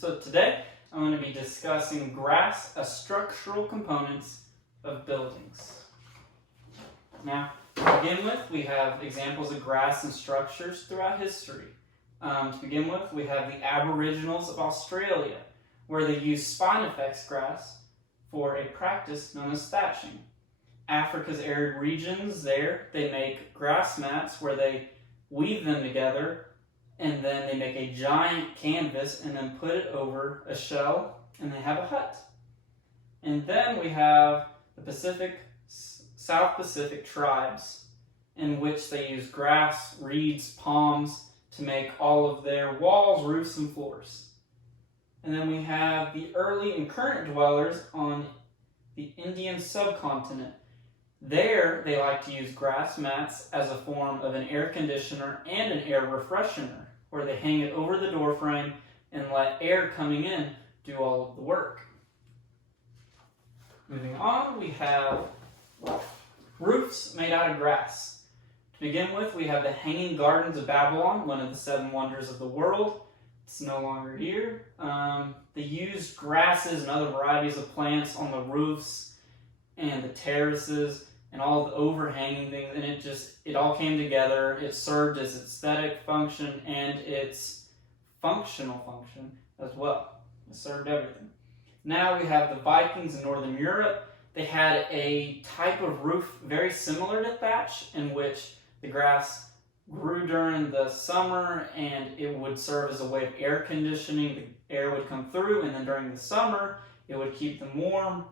So today I'm going to be discussing grass as structural components of buildings. Now, to begin with, we have examples of grass and structures throughout history. To begin with, we have the Aboriginals of Australia, where they use spinifex grass for a practice known as thatching. Africa's arid regions, they make grass mats where they weave them together and then they make a giant canvas and then put it over a shell and they have a hut. And then we have the South Pacific tribes, in which they use grass, reeds, palms to make all of their walls, roofs, and floors. And then we have the early and current dwellers on the Indian subcontinent. There, they like to use grass mats as a form of an air conditioner and an air refreshener, where they hang it over the door frame and let air coming in do all of the work. Moving on, we have roofs made out of grass. To begin with, we have the Hanging Gardens of Babylon, one of the 7 wonders of the world. It's no longer here. They used grasses and other varieties of plants on the roofs and the terraces and all the overhanging things, and it all came together. It served its aesthetic function and its functional function as well. It served everything. Now we have the Vikings in Northern Europe. They had a type of roof very similar to thatch, in which the grass grew during the summer and it would serve as a way of air conditioning. The air would come through, and then during the summer it would keep them warm.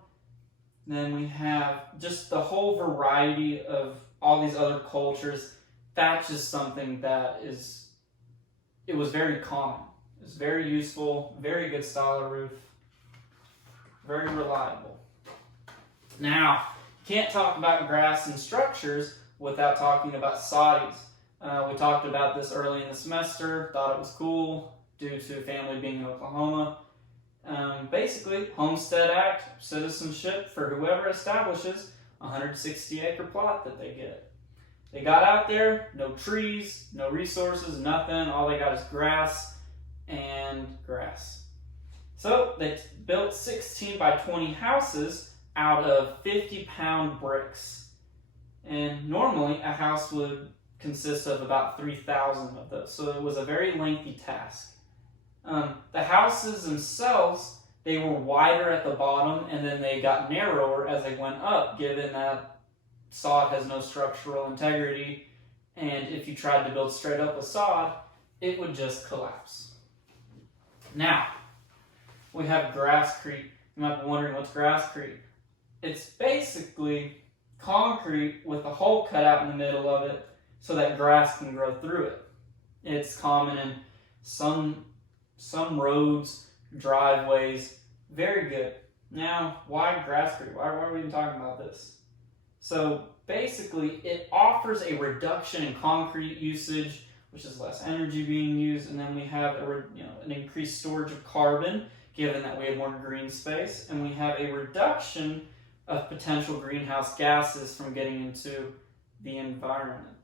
Then we have just the whole variety of all these other cultures. Thatch is something that it was very common. It was very useful, very good style of roof, very reliable. Now, can't talk about grass and structures without talking about soddies. We talked about this early in the semester, thought it was cool due to family being in Oklahoma. Basically, Homestead Act, citizenship for whoever establishes a 160-acre plot that they get. They got out there, no trees, no resources, nothing. All they got is grass and grass. So they built 16 by 20 houses out of 50-pound bricks. And normally a house would consist of about 3,000 of those. So it was a very lengthy task. The houses themselves, they were wider at the bottom and then they got narrower as they went up, given that sod has no structural integrity, and if you tried to build straight up with sod, it would just collapse. Now, we have grasscrete. You might be wondering, what's grasscrete? It's basically concrete with a hole cut out in the middle of it so that grass can grow through it. It's common in some roads, driveways. Very good. Now, why grasscrete? Why are we even talking about this? So basically, it offers a reduction in concrete usage, which is less energy being used, and then we have an increased storage of carbon, given that we have more green space, and we have a reduction of potential greenhouse gases from getting into the environment.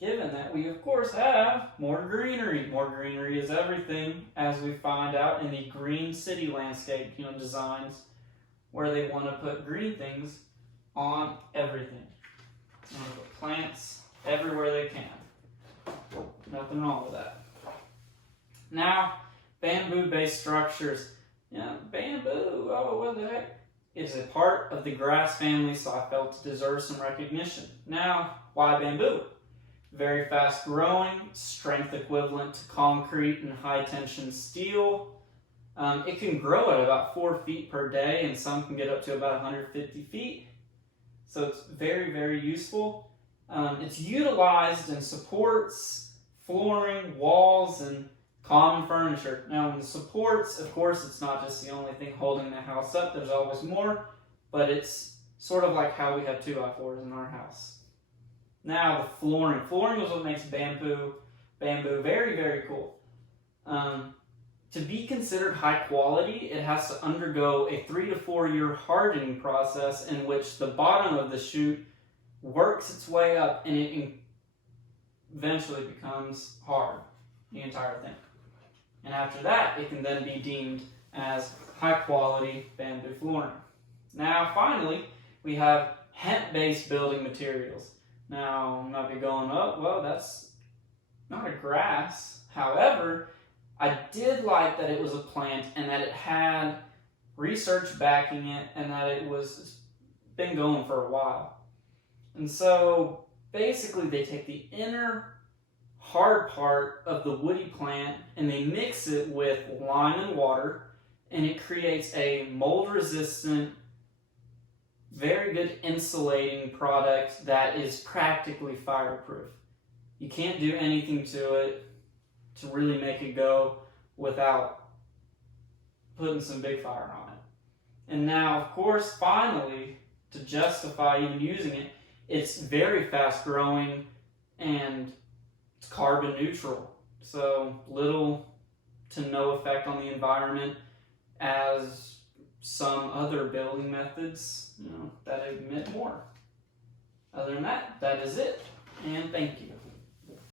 Given that we, of course, have more greenery. More greenery is everything, as we find out in the green city landscape designs, where they want to put green things on everything. They want to put plants everywhere they can. Nothing wrong with that. Now, bamboo-based structures. Bamboo, what the heck? It's a part of the grass family, so I felt it deserves some recognition. Now, why bamboo? Very fast growing, strength equivalent to concrete and high tension steel. It can grow at about 4 feet per day, and some can get up to about 150 feet. So it's very, very useful. It's utilized in supports, flooring, walls, and common furniture. Now in the supports, of course, it's not just the only thing holding the house up. There's always more, but it's sort of like how we have 2x4s in our house. Now the flooring. Flooring is what makes bamboo very, very cool. To be considered high quality, it has to undergo a 3 to 4 year hardening process in which the bottom of the chute works its way up and it eventually becomes hard, the entire thing. And after that, it can then be deemed as high-quality bamboo flooring. Now, finally, we have hemp-based building materials. Now, you might be going, oh, well, that's not a grass. However, I did like that it was a plant and that it had research backing it and that it was been going for a while. And so, basically, they take the inner hard part of the woody plant and they mix it with lime and water, and it creates a mold-resistant, very good insulating product that is practically fireproof. You can't do anything to it to really make it go without putting some big fire on it. And now, of course, finally, to justify even using it, it's very fast growing and it's carbon neutral. So little to no effect on the environment as some other building methods, that emit more. Other than that, that is it. And thank you.